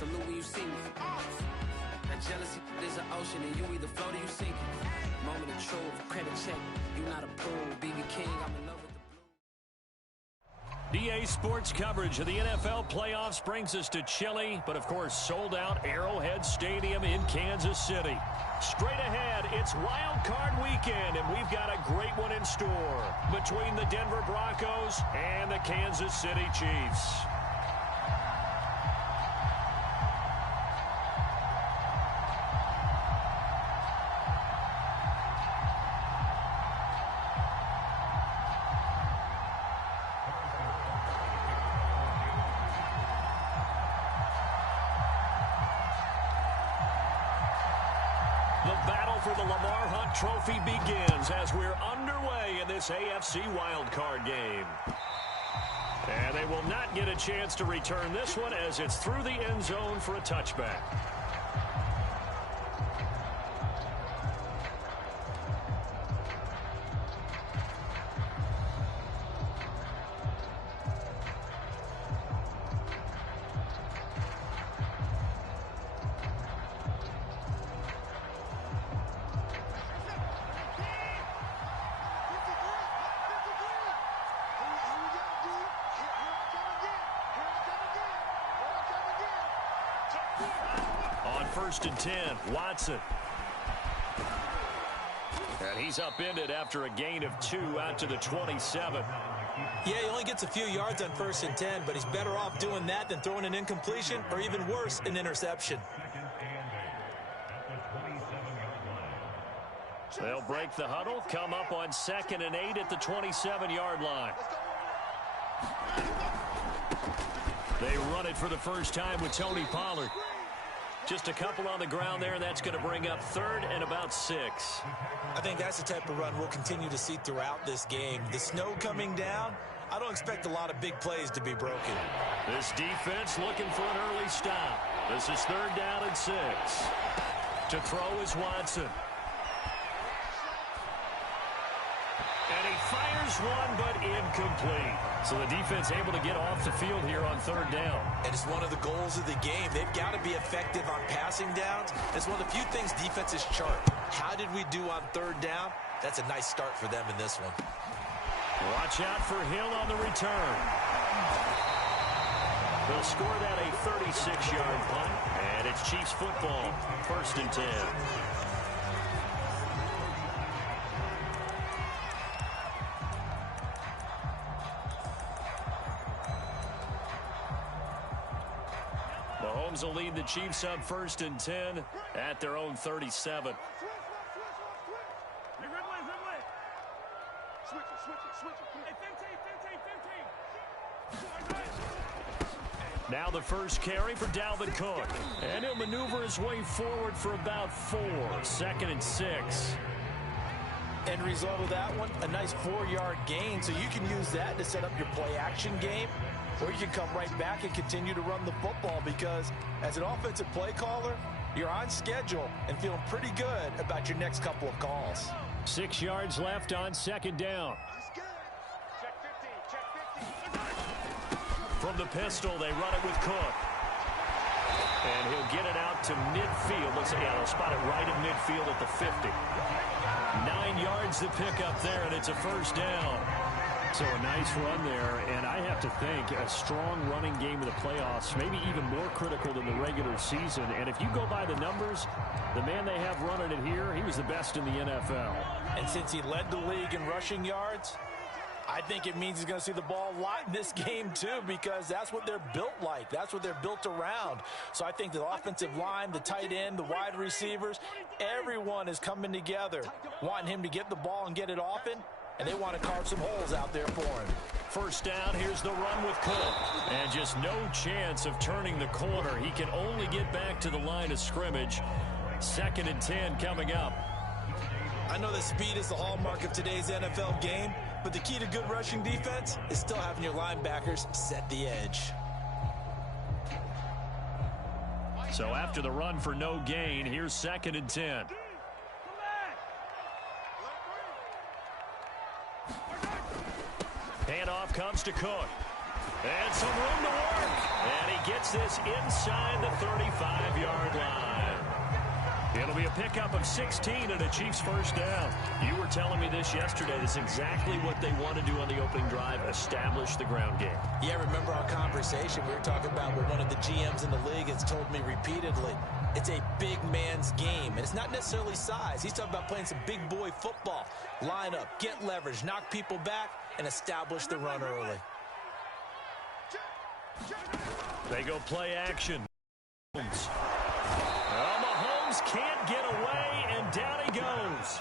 salute when you see me. That jealousy is an ocean, and you either float or you sink. Moment of truth, credit check, you not approved. BB King, I'm in love with the blue. DA Sports coverage of the NFL playoffs brings us to Chile, but of course sold out Arrowhead Stadium in Kansas City. Straight ahead, it's Wild Card Weekend, and we've got a great one in store between the Denver Broncos and the Kansas City Chiefs. The battle for the Lamar Hunt Trophy begins as we're underway in this AFC wildcard game. And they will not get a chance to return this one as it's through the end zone for a touchback. On 1st and 10, Watson. And he's upended after a gain of 2 out to the 27. Yeah, he only gets a few yards on 1st and 10, but he's better off doing that than throwing an incompletion or even worse, an interception. They'll break the huddle, come up on 2nd and 8 at the 27-yard line. They run it for the first time with Tony Pollard. Just a couple on the ground there, and that's going to bring up 3rd and about 6. I think that's the type of run we'll continue to see throughout this game. The snow coming down, I don't expect a lot of big plays to be broken. This defense looking for an early stop. This is 3rd down and 6. To throw is Watson. And he fires one, but incomplete. So the defense able to get off the field here on 3rd down. And it's one of the goals of the game. They've got to be effective on passing downs. It's one of the few things defenses chart. How did we do on 3rd down? That's a nice start for them in this one. Watch out for Hill on the return. They'll score that a 36-yard punt, and it's Chiefs football, 1st and 10. Mahomes will lead the Chiefs up 1st and 10 at their own 37. Now the first carry for Dalvin Cook. And he'll maneuver his way forward for about 4. 2nd and 6. End result of that one, a nice 4-yard gain. So you can use that to set up your play-action game. Or you can come right back and continue to run the football because as an offensive play caller, you're on schedule and feeling pretty good about your next couple of calls. 6 yards left on 2nd down. From the pistol, they run it with Cook. And he'll get it out to midfield. Looks like they'll spot it right at midfield at the 50. 9 yards to pick up there, and it's a 1st down. So a nice run there, and I have to think a strong running game in the playoffs, maybe even more critical than the regular season. And if you go by the numbers, the man they have running it here, he was the best in the NFL. And since he led the league in rushing yards, I think it means he's going to see the ball a lot in this game too because that's what they're built like. That's what they're built around. So I think the offensive line, the tight end, the wide receivers, everyone is coming together, wanting him to get the ball and get it often. And they want to carve some holes out there for him. 1st down, here's the run with Cook. And just no chance of turning the corner. He can only get back to the line of scrimmage. 2nd and 10 coming up. I know that speed is the hallmark of today's NFL game, but the key to good rushing defense is still having your linebackers set the edge. So after the run for no gain, here's 2nd and 10. Handoff comes to Cook. And some room to work. And he he gets this inside the 35-yard line. It'll be a pickup of 16 and a Chiefs first down. You were telling me this yesterday. That's exactly what they want to do on the opening drive, establish the ground game. Yeah, remember our conversation we were talking about what one of the GMs in the league has told me repeatedly. It's a big man's game, and it's not necessarily size. He's talking about playing some big boy football. Line up, get leverage, knock people back, and establish the run early. They go play action. Mahomes can't get away, and down he goes.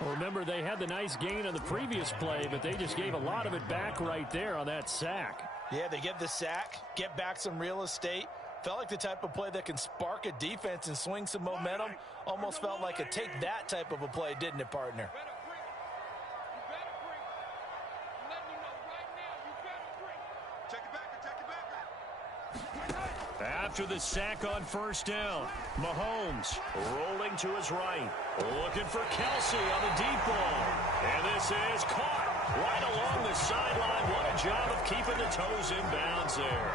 Well, remember, they had the nice gain on the previous play, but they just gave a lot of it back right there on that sack. Yeah, they get the sack, get back some real estate. Felt like the type of play that can spark a defense and swing some momentum. Almost felt like a take that type of a play, didn't it, partner? After the sack on first down, Mahomes rolling to his right, looking for Kelsey on the deep ball. And this is caught right along the sideline. What a job of keeping the toes in bounds there.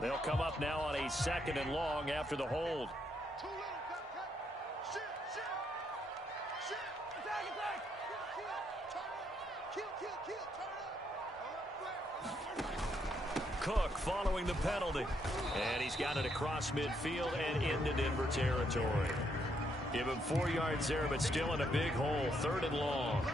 They'll come up now on a 2nd and long after the hold. Cook following the penalty. And he's got it across midfield and into Denver territory. Give him 4 yards there, but still in a big hole. 3rd and long.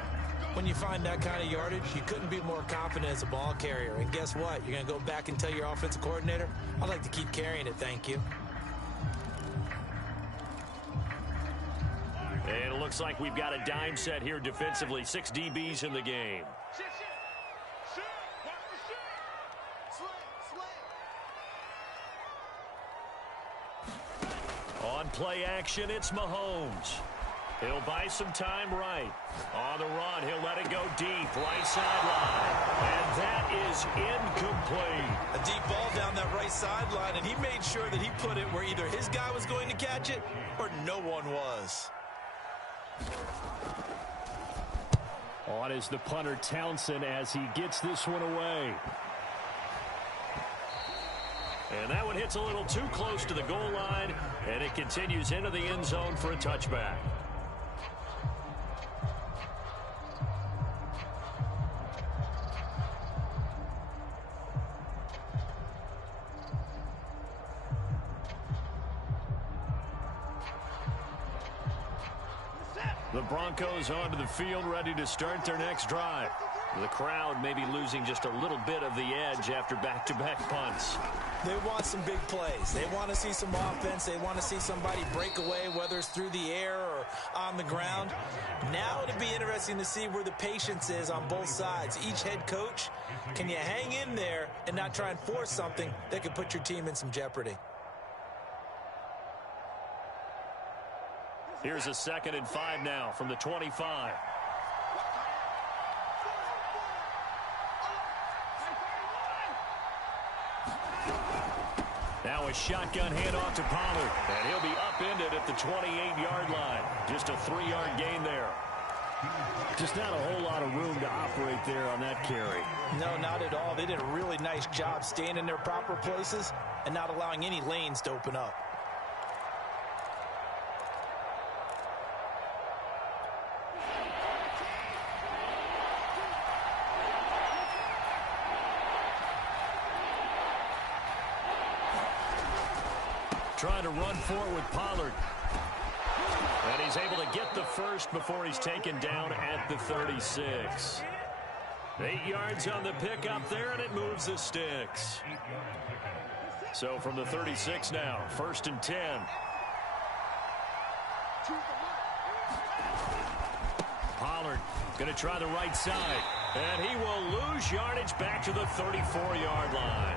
When you find that kind of yardage, you couldn't be more confident as a ball carrier. And guess what? You're going to go back and tell your offensive coordinator, I'd like to keep carrying it, thank you. And it looks like we've got a dime set here defensively. 6 DBs in the game. On play action, it's Mahomes. He'll buy some time right. On the run, he'll let it go deep, right sideline. And that is incomplete. A deep ball down that right sideline, and he made sure that he put it where either his guy was going to catch it or no one was. On is the punter Townsend as he gets this one away. And that one hits a little too close to the goal line, and it continues into the end zone for a touchback. The Broncos onto the field, ready to start their next drive. The crowd may be losing just a little bit of the edge after back-to-back punts. They want some big plays. They want to see some offense. They want to see somebody break away, whether it's through the air or on the ground. Now it'll be interesting to see where the patience is on both sides. Each head coach, can you hang in there and not try and force something that could put your team in some jeopardy? Here's a 2nd and 5 now from the 25. Now a shotgun handoff to Pollard. And he'll be upended at the 28-yard line. Just a 3-yard gain there. Just not a whole lot of room to operate there on that carry. No, not at all. They did a really nice job staying in their proper places and not allowing any lanes to open up. Trying to run forward with Pollard. And he's able to get the first before he's taken down at the 36. 8 yards on the pickup there, and it moves the sticks. So from the 36 now, 1st and 10. Pollard going to try the right side. And he will lose yardage back to the 34-yard line.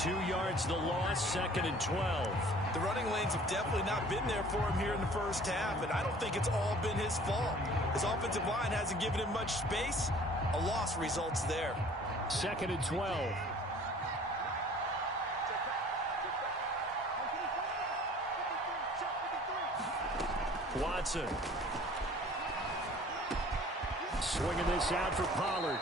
2 yards the loss, 2nd and 12. The running lanes have definitely not been there for him here in the first half, and I don't think it's all been his fault. His offensive line hasn't given him much space. A loss results there. 2nd and 12. Watson. Swinging this out for Pollard.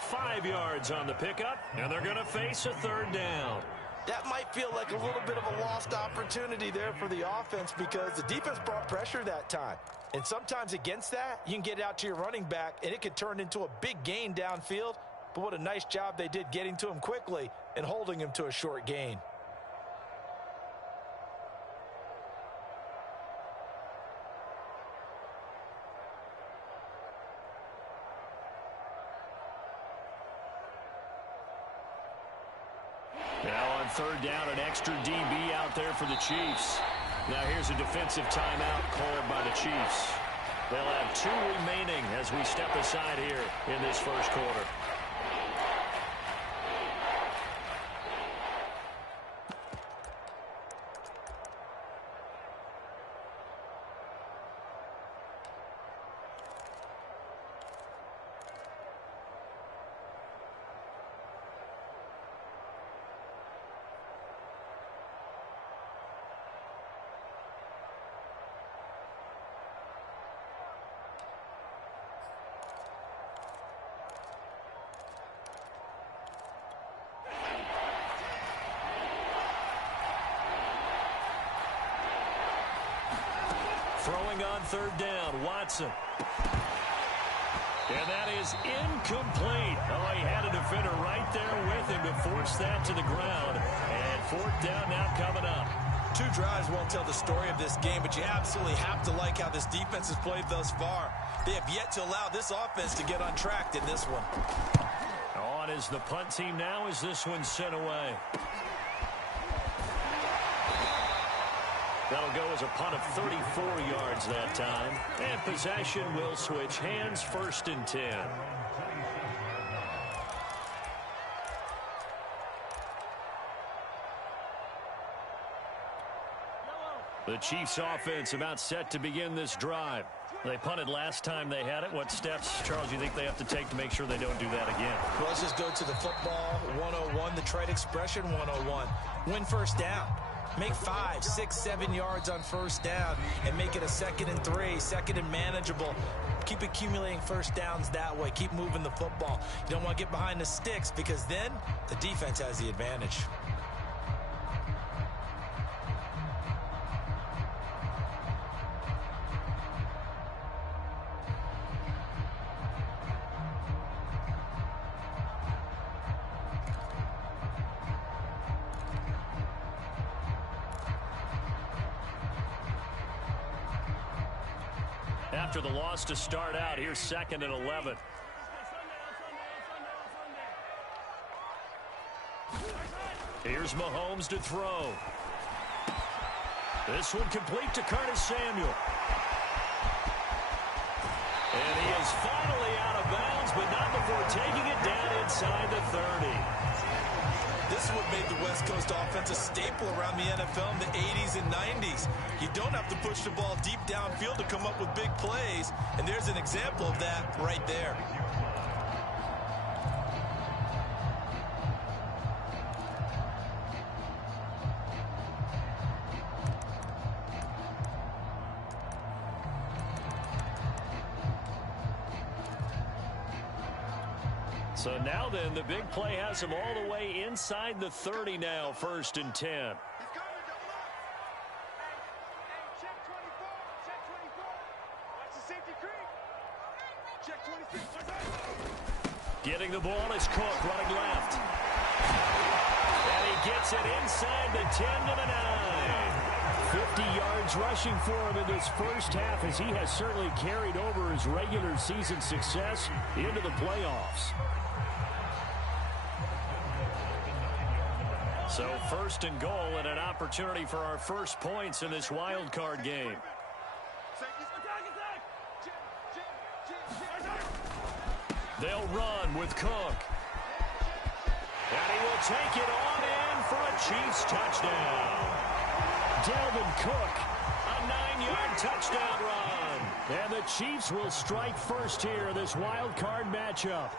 5 yards on the pickup, and they're going to face a 3rd down. That might feel like a little bit of a lost opportunity there for the offense because the defense brought pressure that time. And sometimes against that, you can get out to your running back, and it could turn into a big gain downfield. But what a nice job they did getting to him quickly and holding him to a short gain. Now on 3rd down, an extra DB out there for the Chiefs. Now here's a defensive timeout called by the Chiefs. They'll have 2 remaining as we step aside here in this first quarter. Throwing on 3rd down, Watson. And that is incomplete. Oh, he had a defender right there with him to force that to the ground. And 4th down now coming up. 2 drives won't tell the story of this game, but you absolutely have to like how this defense has played thus far. They have yet to allow this offense to get untracked in this one. On is the punt team now as this one's sent away. That'll go as a punt of 34 yards that time. And possession will switch hands, 1st and 10. The Chiefs offense about set to begin this drive. They punted last time they had it. What steps, Charles, you think they have to take to make sure they don't do that again? Well, let's just go to the football 101, the trade expression 101. Win 1st down. Make 5, 6, 7 yards on 1st down and make it a 2nd and 3, 2nd and manageable. Keep accumulating 1st downs that way. Keep moving the football. You don't want to get behind the sticks because then the defense has the advantage. After the loss to start out, here's 2nd and 11. Here's Mahomes to throw. This one complete to Curtis Samuel. And he is finally out of bounds, but not before taking it down inside the 30. This is what made the West Coast offense a staple around the NFL in the 80s and 90s. You don't have to push the ball deep downfield to come up with big plays, and there's an example of that right there. So now then, the big play has him all the way inside the 30 now, 1st and 10. Getting the ball is Cook running left. And he gets it inside the 10 to the 9. 50 yards rushing for him in this first half as he has certainly carried over his regular season success into the playoffs. So 1st and goal and an opportunity for our first points in this wild card game. They'll run with Cook. And he will take it on in for a Chiefs touchdown. Dalvin Cook. A 9-yard touchdown run. And the Chiefs will strike first here, this wild card matchup.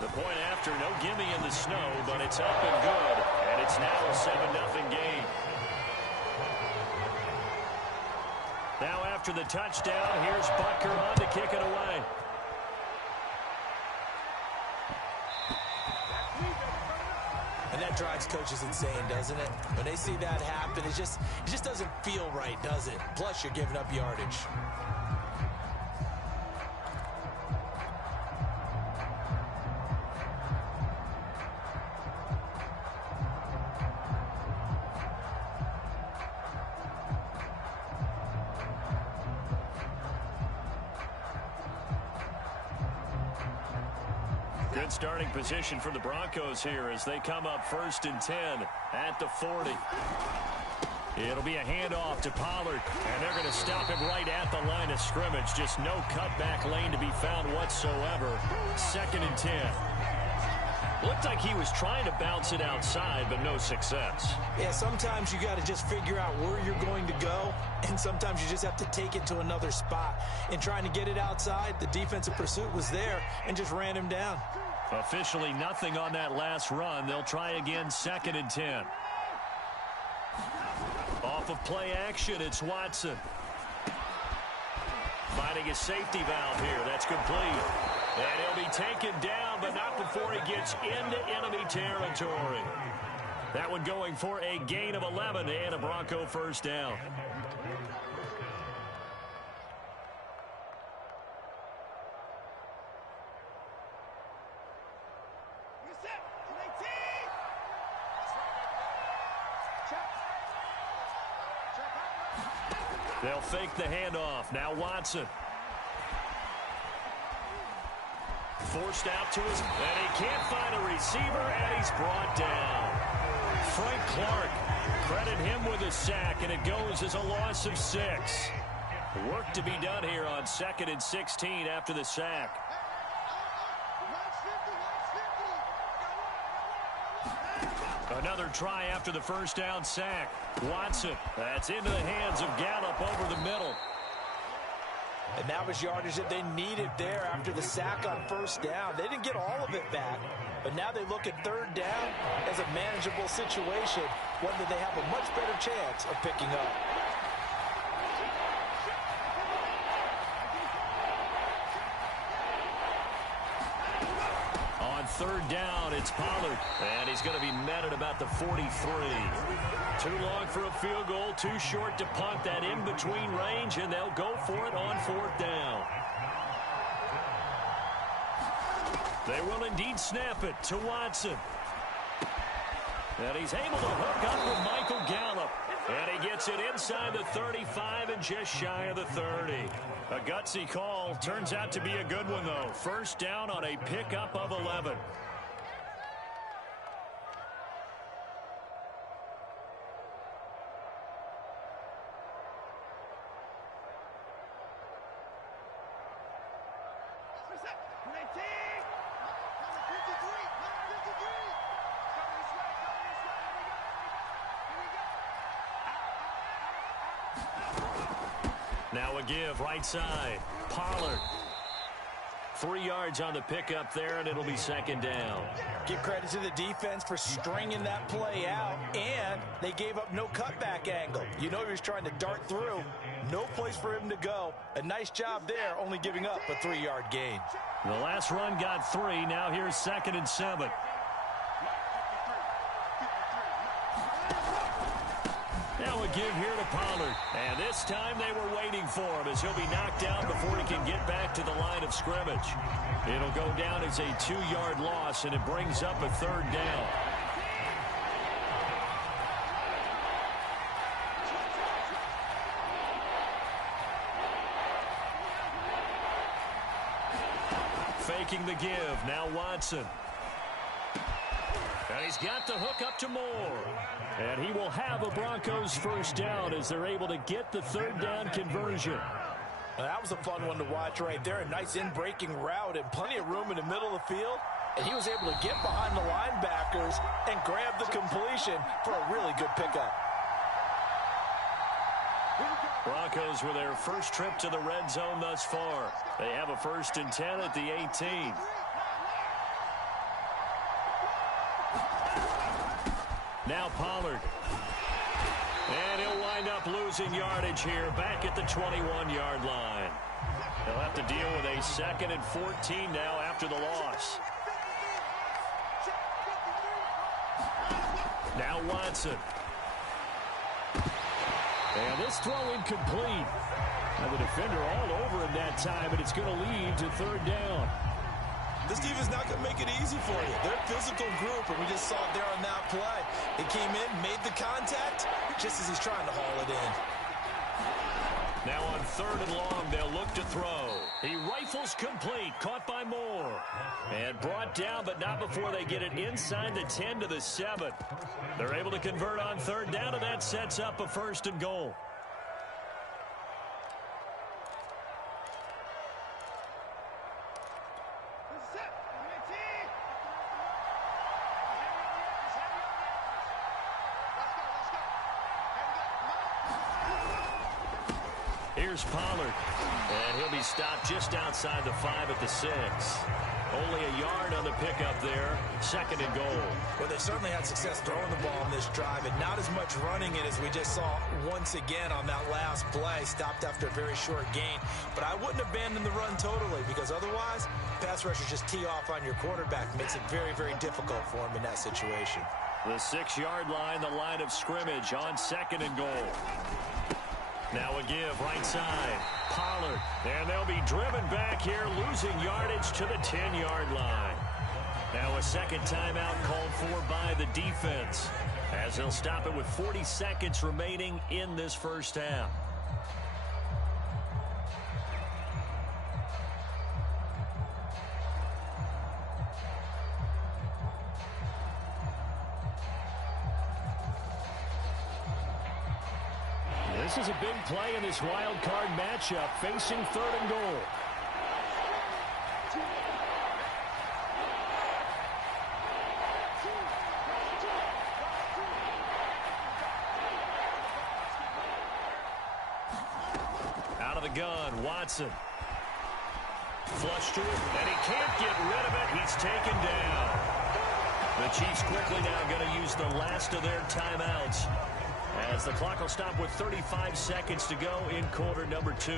The point after, no gimme in the snow, but it's up and good. And it's now a 7-0 game. Now after the touchdown, here's Butker on to kick it away. And that drives coaches insane, doesn't it? When they see that happen, it just doesn't feel right, does it? Plus, you're giving up yardage. Good starting position for the Broncos here as they come up 1st and 10 at the 40. It'll be a handoff to Pollard, and they're going to stop him right at the line of scrimmage. Just no cutback lane to be found whatsoever. 2nd and 10. Looked like he was trying to bounce it outside, but no success. Yeah, sometimes you got to just figure out where you're going to go, and sometimes you just have to take it to another spot. In trying to get it outside, the defensive pursuit was there and just ran him down. Officially nothing on that last run. They'll try again 2nd and 10. Off of play action, it's Watson. Finding a safety valve here. That's complete. And he'll be taken down, but not before he gets into enemy territory. That one going for a gain of 11 and a Bronco first down. They'll fake the handoff. Now Watson. Forced out to his, and he can't find a receiver, and he's brought down. Frank Clark, credit him with a sack, and it goes as a loss of 6. Work to be done here on 2nd and 16 after the sack. Another try after the first down sack. Watson, that's into the hands of Gallup over the middle. And that was yardage that they needed there after the sack on 1st down. They didn't get all of it back, but now they look at 3rd down as a manageable situation, one that they have a much better chance of picking up. On 3rd down, it's Pollard, and he's going to be met at about the 43. Too long for a field goal, too short to punt that in-between range, and they'll go for it on 4th down. They will indeed snap it to Watson. And he's able to hook up with Michael Gallup. And he gets it inside the 35 and just shy of the 30. A gutsy call. Turns out to be a good one, though. 1st down on a pickup of 11. Now a give right side. Pollard. 3 yards on the pickup there, and it'll be 2nd down. Give credit to the defense for stringing that play out, and they gave up no cutback angle. You know he was trying to dart through. No place for him to go. A nice job there, only giving up a 3-yard gain. The last run got 3. Now here's 2nd and 7. Now a give here to Pollard. And this time they were waiting for him as he'll be knocked down before he can get back to the line of scrimmage. It'll go down as a 2-yard loss, and it brings up a 3rd down. Faking the give. Now Watson. And he's got the hook up to Moore. And he will have a Broncos first down as they're able to get the 3rd down conversion. Now, that was a fun one to watch right there. A nice in-breaking route and plenty of room in the middle of the field. And he was able to get behind the linebackers and grab the completion for a really good pickup. Broncos with their first trip to the red zone thus far. They have a 1st and 10 at the 18. Now Pollard. And he'll wind up losing yardage here back at the 21-yard line. They'll have to deal with a 2nd and 14 now after the loss. Now Watson. And this throw incomplete. Now the defender all over him that time, and it's going to lead to 3rd down. This defense not going to make it easy for you. They're a physical group, and we just saw it there on that play. It came in, made the contact, just as he's trying to haul it in. Now on 3rd and long, they'll look to throw. He rifles complete, caught by Moore. And brought down, but not before they get it inside the 10 to the 7. They're able to convert on 3rd down, and that sets up a 1st and goal. Here's Pollard, and he'll be stopped just outside the 5 at the 6. Only a yard on the pickup there, 2nd and goal. Well, they certainly had success throwing the ball in this drive, and not as much running it as we just saw once again on that last play, stopped after a very short gain. But I wouldn't abandon the run totally, because otherwise, pass rushers just tee off on your quarterback. Makes it very, very difficult for him in that situation. The 6-yard line, the line of scrimmage on 2nd and goal. Now a give right side. Pollard. And they'll be driven back here, losing yardage to the 10-yard line. Now a 2nd timeout called for by the defense, as they'll stop it with 40 seconds remaining in this 1st half. This is a big play in this wild card matchup, facing 3rd and goal. Out of the gun, Watson. Flush to it, and he can't get rid of it. He's taken down. The Chiefs quickly now going to use the last of their timeouts, as the clock will stop with 35 seconds to go in quarter number 2.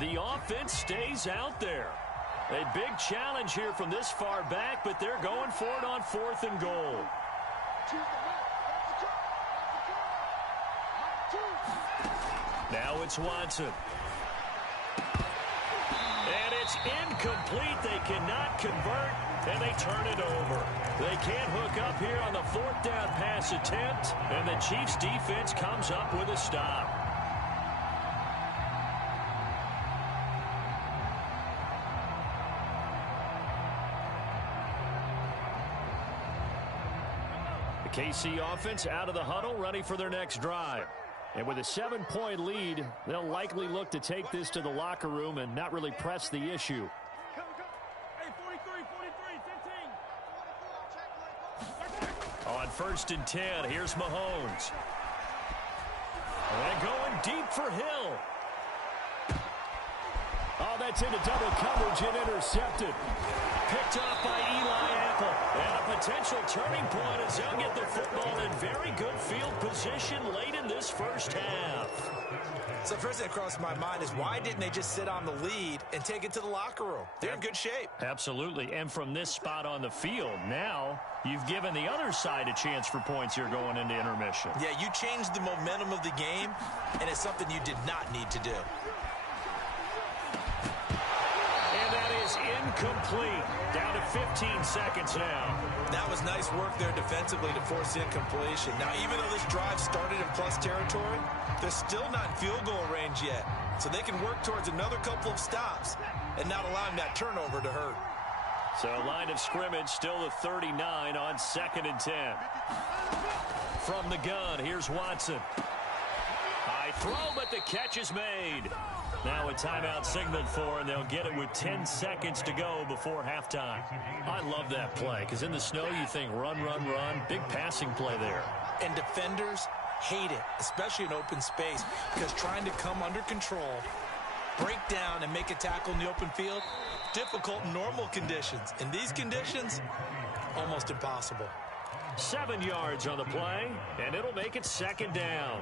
The offense stays out there. A big challenge here from this far back, but they're going for it on 4th and goal. Now it's Watson. And it's incomplete. They cannot convert, and they turn it over. They can't hook up here on the 4th down pass attempt, and the Chiefs defense comes up with a stop. The KC offense out of the huddle, ready for their next drive. And with a 7-point lead, they'll likely look to take this to the locker room and not really press the issue. Hey, 43, 15. On 1st and 10, here's Mahomes. And going deep for Hill. Oh, that's into double coverage and intercepted. Picked off by Eli Apple. And a potential turning point as they'll get the football in very good field position late in this 1st half. So first thing that crossed my mind is, why didn't they just sit on the lead and take it to the locker room? They're in good shape. Absolutely. And from this spot on the field, now you've given the other side a chance for points here going into intermission. Yeah, you changed the momentum of the game, and it's something you did not need to do. is incomplete. Down to 15 seconds now. That was nice work there defensively to force incompletion. Now, even though this drive started in plus territory, they're still not in field goal range yet. So they can work towards another couple of stops and not allowing that turnover to hurt. So line of scrimmage still the 39 on 2nd and 10. From the gun, here's Watson. High throw, but the catch is made. Now a timeout signaled for, and they'll get it with 10 seconds to go before halftime. I love that play, because in the snow you think run, run, run. Big passing play there. And defenders hate it, especially in open space, because trying to come under control, break down, and make a tackle in the open field, difficult in normal conditions. In these conditions, almost impossible. 7 yards on the play, and it'll make it 2nd down.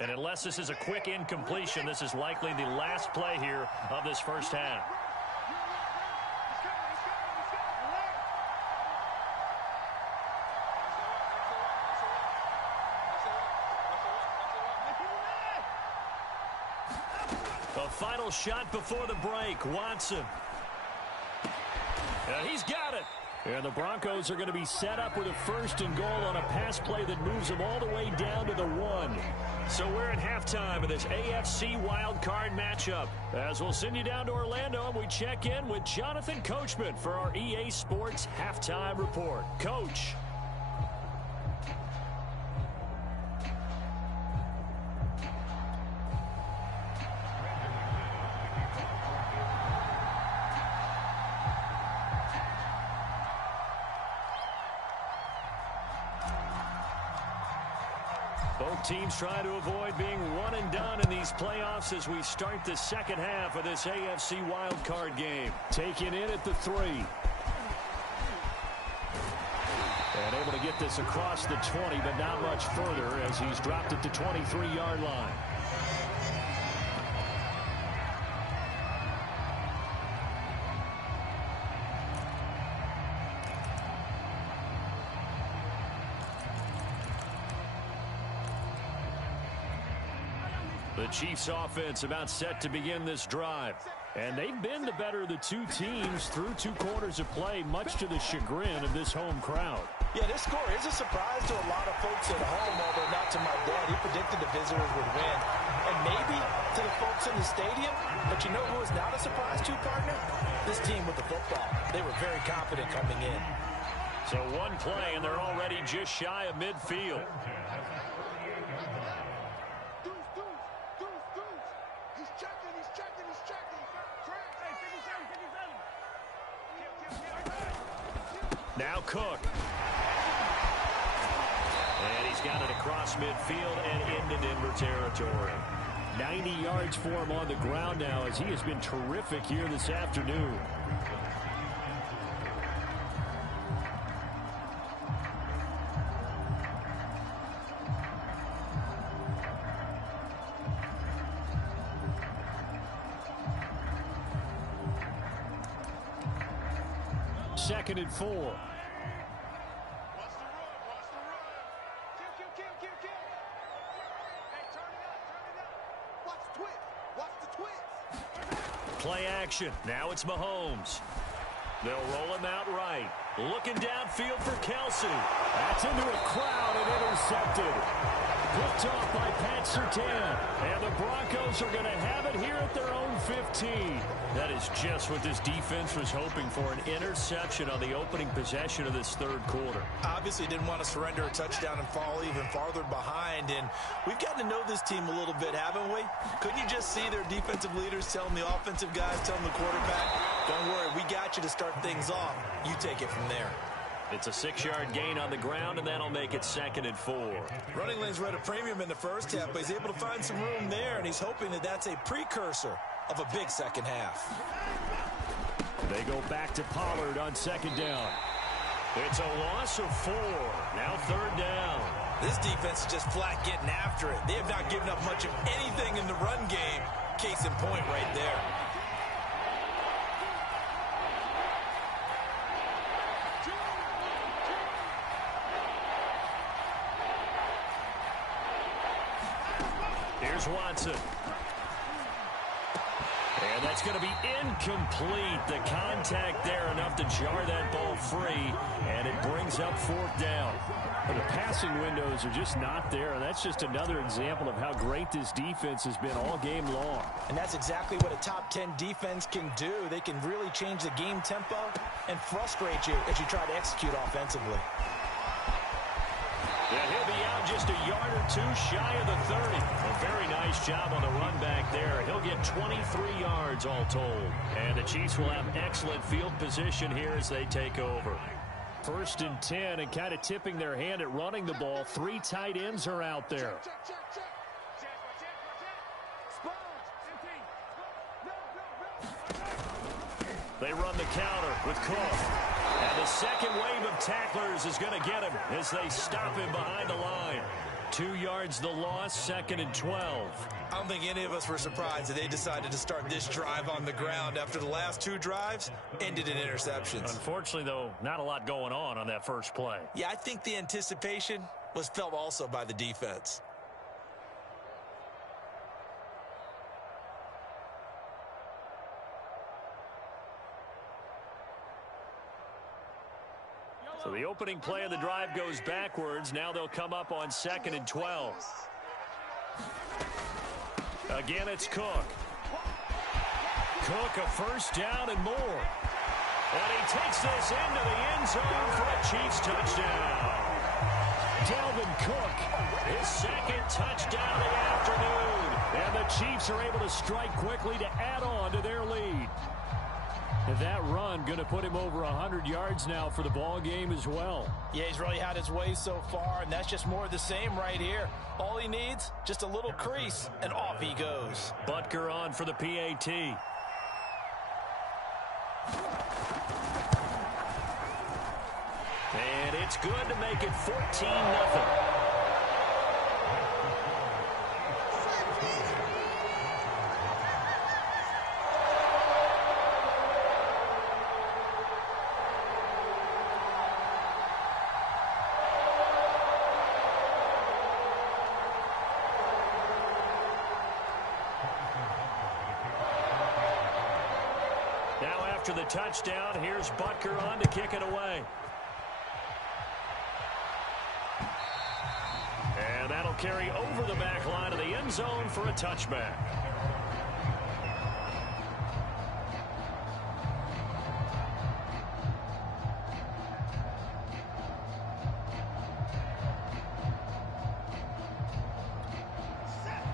And unless this is a quick incompletion, this is likely the last play here of this first half. A final shot before the break. Watson. And he's got it. And the Broncos are going to be set up with a 1st and goal on a pass play that moves them all the way down to the 1. So we're at halftime of this AFC wildcard matchup. As we'll send you down to Orlando, and we check in with Jonathan Coachman for our EA Sports Halftime Report. Coach. Both teams try to avoid being one and done in these playoffs as we start the second half of this AFC wildcard game. Taken in at the 3. And able to get this across the 20, but not much further as he's dropped at the 23-yard line. The Chiefs offense about set to begin this drive. And they've been the better of the two teams through 2 quarters of play, much to the chagrin of this home crowd. Yeah, this score is a surprise to a lot of folks at home, although not to my dad. He predicted the visitors would win. And maybe to the folks in the stadium. But you know who is not a surprise to, partner? This team with the football. They were very confident coming in. So one play, and they're already just shy of midfield. Now Cook. And he's got it across midfield and into Denver territory. 90 yards for him on the ground now as he has been terrific here this afternoon. Second and 4. Watch the run. Watch the run. Kill. Hey, turn it up. Watch the twist. Watch the twist. Play action. Now it's Mahomes. They'll roll him out right. Looking downfield for Kelsey. That's into a crowd and intercepted. Picked off by Pat Surtain. And the Broncos are going to have it here at their own 15. That is just what this defense was hoping for, an interception on the opening possession of this 3rd quarter. Obviously didn't want to surrender a touchdown and fall even farther behind. And we've gotten to know this team a little bit, haven't we? Couldn't you just see their defensive leaders telling the offensive guys, telling the quarterback, don't worry, we got you to start things off. You take it from there. It's a 6-yard gain on the ground, and that'll make it 2nd and 4. Running lanes were at a premium in the first half, but he's able to find some room there, and he's hoping that that's a precursor of a big second half. They go back to Pollard on 2nd down. It's a loss of 4. Now 3rd down. This defense is just flat getting after it. They have not given up much of anything in the run game. Case in point right there. Here's Watson. And that's going to be incomplete. The contact there enough to jar that ball free, and it brings up 4th down. Well, the passing windows are just not there, and that's just another example of how great this defense has been all game long. And that's exactly what a top 10 defense can do. They can really change the game tempo and frustrate you as you try to execute offensively. Yeah, he'll be out just a yard or two shy of the 30. A very nice job on the run back there. He'll get 23 yards all told. And the Chiefs will have excellent field position here as they take over. 1st and 10, and kind of tipping their hand at running the ball. 3 tight ends are out there. They run the counter with Cook. And the second wave of tacklers is going to get him as they stop him behind the line. 2 yards the loss, 2nd and 12. I don't think any of us were surprised that they decided to start this drive on the ground after the last 2 drives ended in interceptions. Unfortunately, though, not a lot going on that first play. Yeah, I think the anticipation was felt also by the defense. So the opening play of the drive goes backwards. Now they'll come up on 2nd and 12. Again, it's Cook. Cook, a 1st down and more. And he takes this into the end zone for a Chiefs touchdown. Dalvin Cook, his 2nd touchdown of the afternoon. And the Chiefs are able to strike quickly to add on to their lead. And that run going to put him over 100 yards now for the ball game as well. Yeah, he's really had his way so far, and that's just more of the same right here. All he needs, just a little crease, and off he goes. Butker on for the PAT. And it's good to make it 14-0. After the touchdown, here's Butker on to kick it away. And that'll carry over the back line of the end zone for a touchback.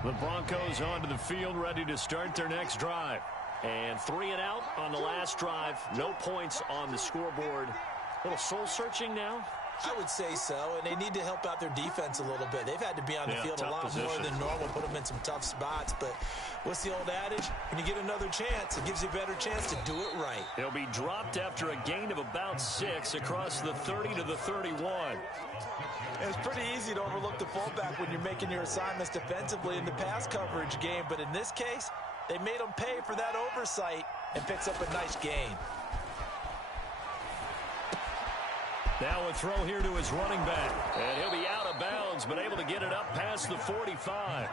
The Broncos onto the field, ready to start their next drive. And 3 and out on the last drive. No points on the scoreboard. A little soul-searching now? I would say so, and they need to help out their defense a little bit. They've had to be on the field a lot more than normal, put them in some tough spots. But what's the old adage? When you get another chance, it gives you a better chance to do it right. He'll be dropped after a gain of about 6 across the 30 to the 31. It's pretty easy to overlook the fullback when you're making your assignments defensively in the pass coverage game. But in this case, they made him pay for that oversight and picks up a nice gain. Now a throw here to his running back. And he'll be out of bounds, but able to get it up past the 45.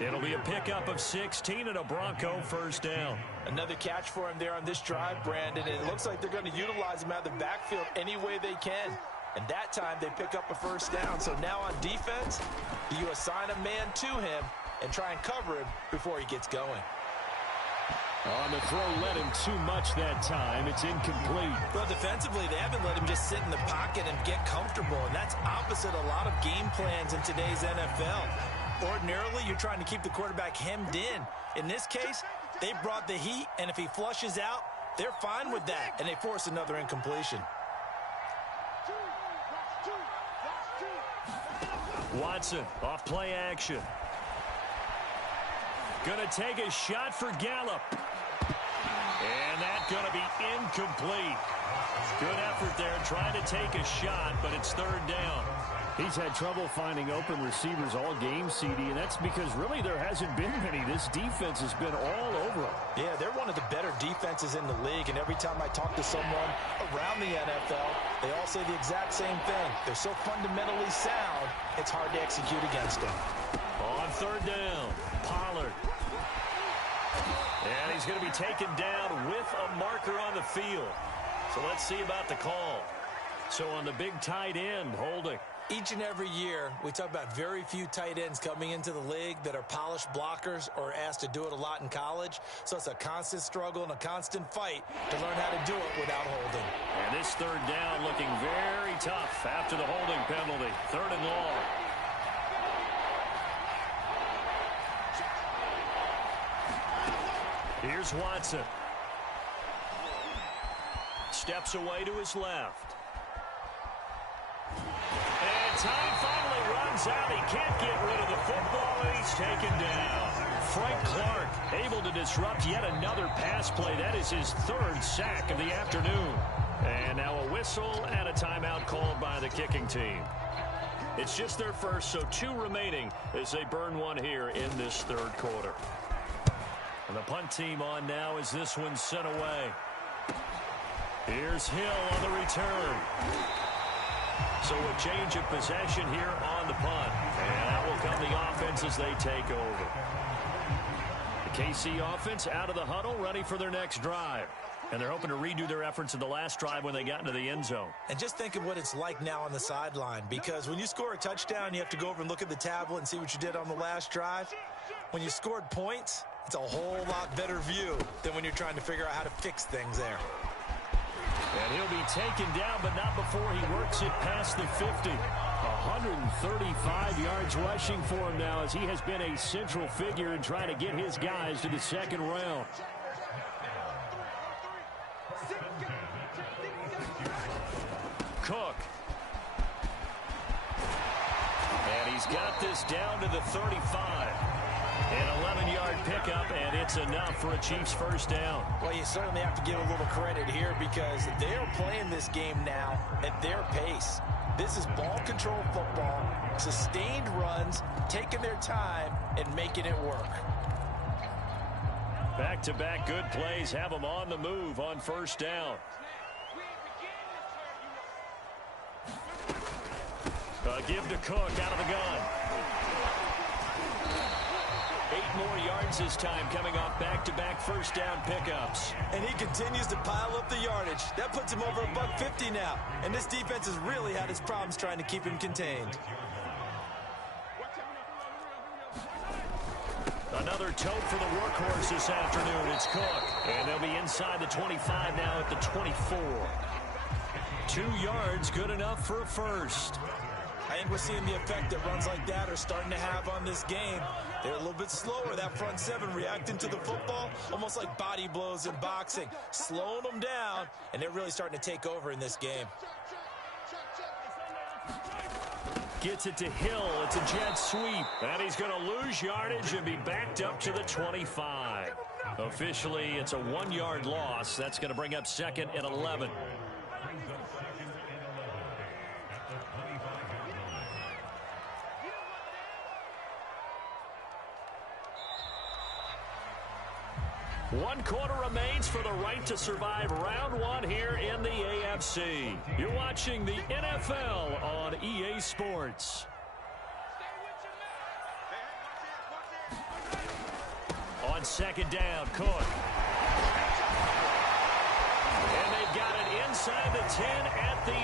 It'll be a pickup of 16 and a Bronco 1st down. Another catch for him there on this drive, Brandon. And it looks like they're going to utilize him out of the backfield any way they can. And that time they pick up a 1st down. So now on defense, do you assign a man to him and try and cover him before he gets going? On the throw, led him too much that time. It's incomplete. Well, defensively, they haven't let him just sit in the pocket and get comfortable, and that's opposite a lot of game plans in today's NFL. Ordinarily, you're trying to keep the quarterback hemmed in. In this case, they brought the heat, and if he flushes out, they're fine with that, and they force another incompletion. Watson, off play action. Gonna take a shot for Gallup. And that's gonna be incomplete. Good effort there, trying to take a shot, but it's 3rd down. He's had trouble finding open receivers all game, CD, and that's because really there hasn't been many. This defense has been all over him. Yeah, they're one of the better defenses in the league, and every time I talk to someone around the NFL, they all say the exact same thing. They're so fundamentally sound, it's hard to execute against them. On third down, Pollard. And he's going to be taken down with a marker on the field. So let's see about the call. So on the big tight end, holding. Each and every year, we talk about very few tight ends coming into the league that are polished blockers or asked to do it a lot in college. So it's a constant struggle and a constant fight to learn how to do it without holding. And this third down looking very tough after the holding penalty. Third and long. Here's Watson. Steps away to his left. And time finally runs out. He can't get rid of the football, and he's taken down. Frank Clark able to disrupt yet another pass play. That is his third sack of the afternoon. And now a whistle and a timeout called by the kicking team. It's just their first, so 2 remaining as they burn one here in this third quarter. And the punt team on now as this one's sent away. Here's Hill on the return. So a change of possession here on the punt. And out will come the offense as they take over. The KC offense out of the huddle, ready for their next drive. And they're hoping to redo their efforts in the last drive when they got into the end zone. And just think of what it's like now on the sideline, because when you score a touchdown, you have to go over and look at the tablet and see what you did on the last drive. When you scored points, it's a whole lot better view than when you're trying to figure out how to fix things there. And he'll be taken down, but not before he works it past the 50. 135 yards rushing for him now as he has been a central figure in trying to get his guys to the second round. Cook. And he's got this down to the 35. An 11-yard pickup, and it's enough for a Chiefs first down. Well, you certainly have to give a little credit here because they're playing this game now at their pace. This is ball control football, sustained runs, taking their time, and making it work. Back-to-back good plays have them on the move on first down. A give to Cook out of the gun. 8 more yards this time coming off back-to-back first down pickups. And he continues to pile up the yardage. That puts him over $150 now. And this defense has really had its problems trying to keep him contained. Another tote for the workhorse this afternoon. It's Cook. And they'll be inside the 25 now at the 24. 2 yards, good enough for a first. I think we're seeing the effect that runs like that are starting to have on this game. They're a little bit slower, that front seven, reacting to the football, almost like body blows in boxing, slowing them down, and they're really starting to take over in this game. Gets it to Hill. It's a jet sweep. And he's going to lose yardage and be backed up to the 25. Officially, it's a 1-yard loss. That's going to bring up second and 11. One quarter remains for the right to survive round 1 here in the AFC. You're watching the NFL on EA Sports. On second down, Cook. And they've got it inside the 10 at the 8.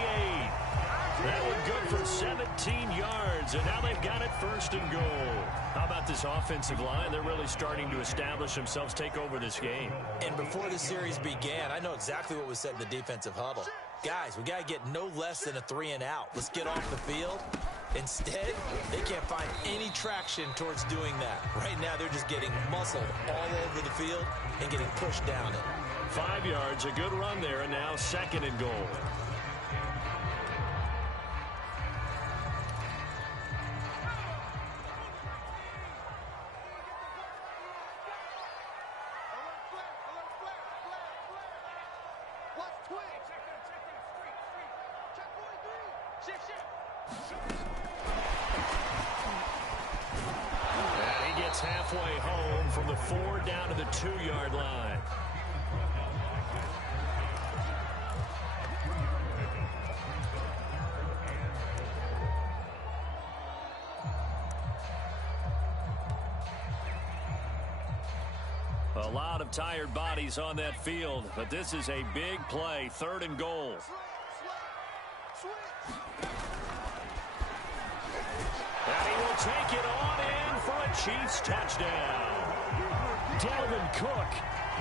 That one good for 17 yards, and now they've got it first and goal. How about this offensive line? They're really starting to establish themselves, take over this game. And before the series began, I know exactly what was said in the defensive huddle. Guys, we got to get no less than a 3 and out. Let's get off the field. Instead, they can't find any traction towards doing that. Right now, they're just getting muscled all over the field and getting pushed down it. 5 yards, a good run there, and now second and goal. And he gets halfway home from the 4 down to the 2-yard line. A lot of tired bodies on that field, but this is a big play, 3rd and goal. And he will take it on in for a Chiefs touchdown. Dalvin Cook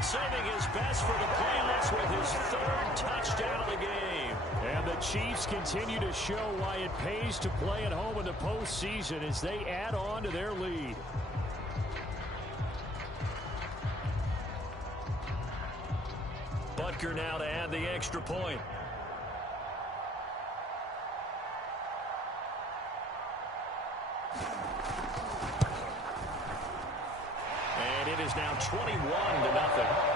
saving his best for the playoffs with his 3rd touchdown of the game. And the Chiefs continue to show why it pays to play at home in the postseason as they add on to their lead. Butker now to add the extra point. And it is now 21-0.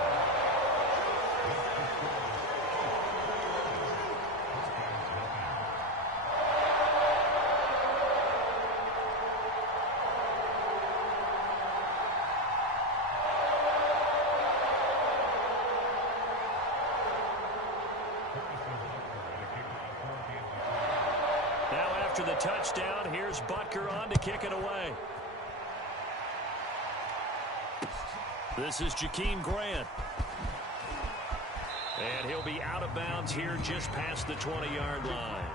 After the touchdown, here's Butker on to kick it away. This is Jakeem Grant. And he'll be out of bounds here just past the 20-yard line.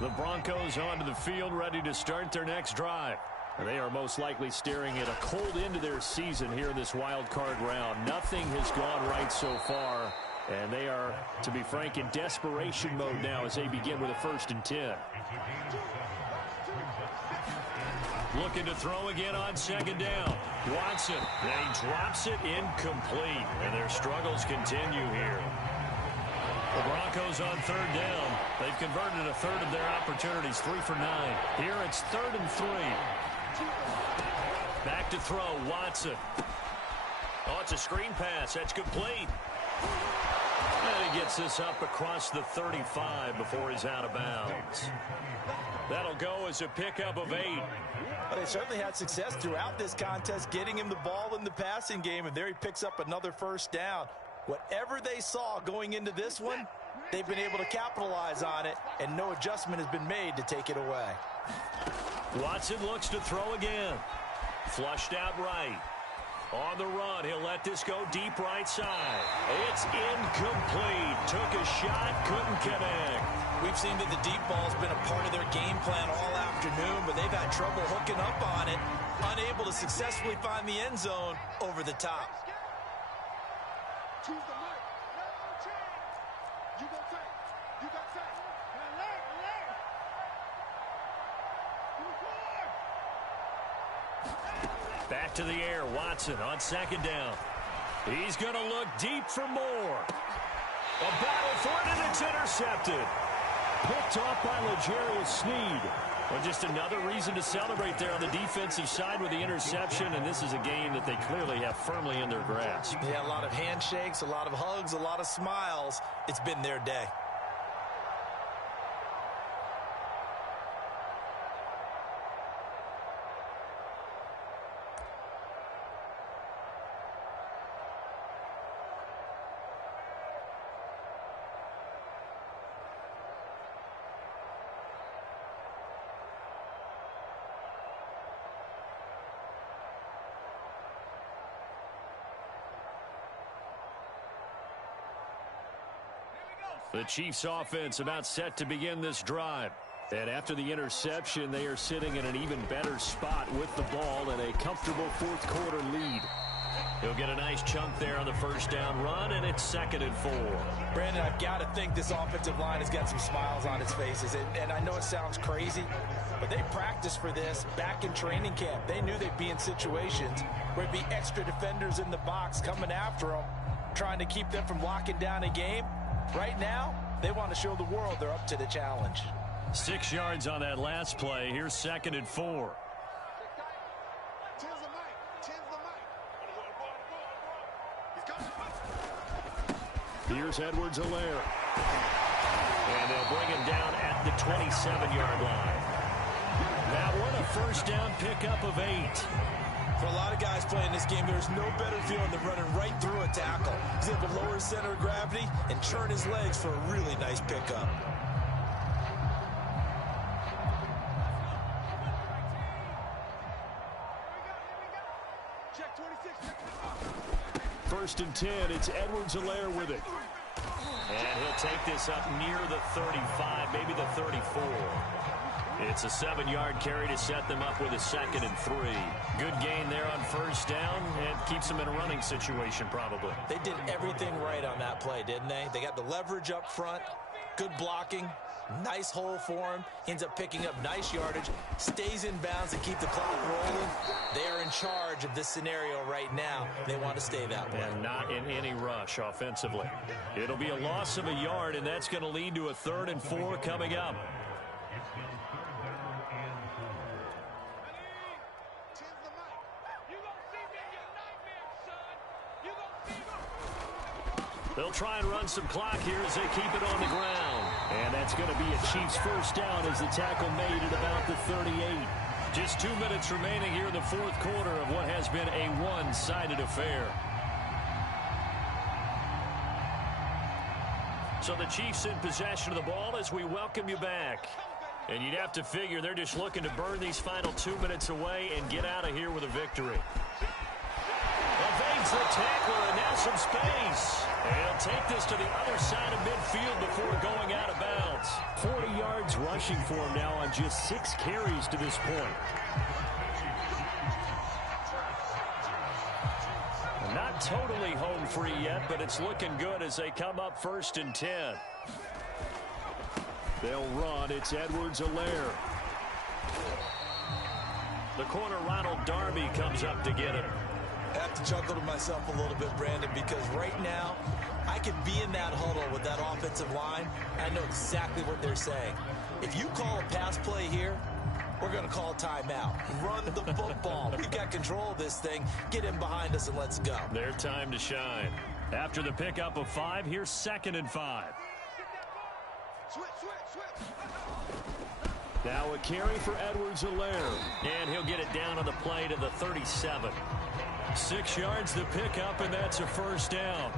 The Broncos onto the field, ready to start their next drive. They are most likely staring at a cold end to their season here in this wild card round. Nothing has gone right so far, and they are, to be frank, in desperation mode now as they begin with a 1st and 10. Looking to throw again on 2nd down. Watson, and he drops it incomplete, and their struggles continue here. The Broncos on 3rd down. They've converted a 1/3 of their opportunities, 3 for 9. Here it's 3rd and 3. Back to throw, Watson. Oh, it's a screen pass. That's complete. And he gets this up across the 35 before he's out of bounds. That'll go as a pickup of 8. Well, they certainly had success throughout this contest, getting him the ball in the passing game, and there he picks up another 1st down. Whatever they saw going into this one, they've been able to capitalize on it, and no adjustment has been made to take it away. Watson looks to throw again. Flushed out right. On the run, he'll let this go deep right side. It's incomplete. Took a shot, couldn't connect. We've seen that the deep ball's been a part of their game plan all afternoon, but they've had trouble hooking up on it, unable to successfully find the end zone over the top. Choose the mic. No chance. You go take. You got take. Alert, alert. Back to the air. Watson on 2nd down. He's going to look deep for more. A battle for it, and it's intercepted. Picked off by L'Jarius Sneed. Well, just another reason to celebrate there on the defensive side with the interception, and this is a game that they clearly have firmly in their grasp. Yeah, a lot of handshakes, a lot of hugs, a lot of smiles. It's been their day. The Chiefs offense about set to begin this drive. And after the interception, they are sitting in an even better spot with the ball and a comfortable 4th quarter lead. He'll get a nice chunk there on the 1st down run, and it's 2nd and 4. Brandon, I've got to think this offensive line has got some smiles on its faces. And I know it sounds crazy, but they practiced for this back in training camp. They knew they'd be in situations where there'd be extra defenders in the box coming after them, trying to keep them from locking down a game. Right now, they want to show the world they're up to the challenge. 6 yards on that last play. Here's 2nd and 4. Here's Edwards-Helaire. And they'll bring him down at the 27-yard line. That one a 1st down pickup of 8. For a lot of guys playing this game, there's no better feeling than running right through a tackle. He's able to lower his center of gravity and turn his legs for a really nice pickup. Check 26. First and 10, it's Edwards-Helaire with it. And he'll take this up near the 35, maybe the 34. It's a 7-yard carry to set them up with a 2nd and 3. Good gain there on first down and keeps them in a running situation probably. They did everything right on that play, didn't they? They got the leverage up front, good blocking, nice hole for him, ends up picking up nice yardage, stays in bounds and keep the clock rolling. They are in charge of this scenario right now. They want to stay that way. And not in any rush offensively. It'll be a loss of a yard, and that's going to lead to a 3rd and 4 coming up. They'll try and run some clock here as they keep it on the ground. And that's going to be a Chiefs first down as the tackle made at about the 38. Just 2 minutes remaining here in the 4th quarter of what has been a one-sided affair. So the Chiefs in possession of the ball as we welcome you back. And you'd have to figure they're just looking to burn these final 2 minutes away and get out of here with a victory. Evades the tackler and now some space. And he'll take this to the other side of midfield before going out of bounds. 40 yards rushing for him now on just 6 carries to this point. Not totally home free yet, but it's looking good as they come up 1st and 10. They'll run. It's Edwards-Helaire. The corner, Ronald Darby, comes up to get him. I have to chuckle to myself a little bit, Brandon, because right now I could be in that huddle with that offensive line. I know exactly what they're saying. If you call a pass play here, we're going to call a timeout. Run the football. We've got control of this thing. Get in behind us and let's go. Their time to shine. After the pickup of 5, here's 2nd and 5. Switch. Now a carry for Edwards-Helaire. And he'll get it down on the play to the 37. 6 yards to pick up, and that's a first down.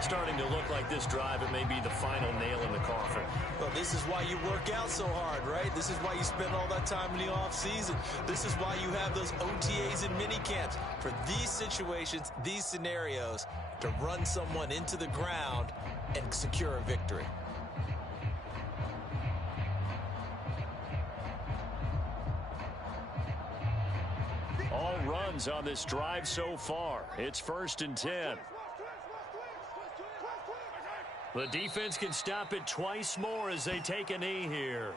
Starting to look like this drive, it may be the final nail in the coffin. Well, this is why you work out so hard, right? This is why you spend all that time in the offseason. This is why you have those OTAs and mini camps. For these situations, these scenarios, to run someone into the ground and secure a victory. All runs on this drive so far. It's 1st and 10. The defense can stop it twice more as they take a knee here.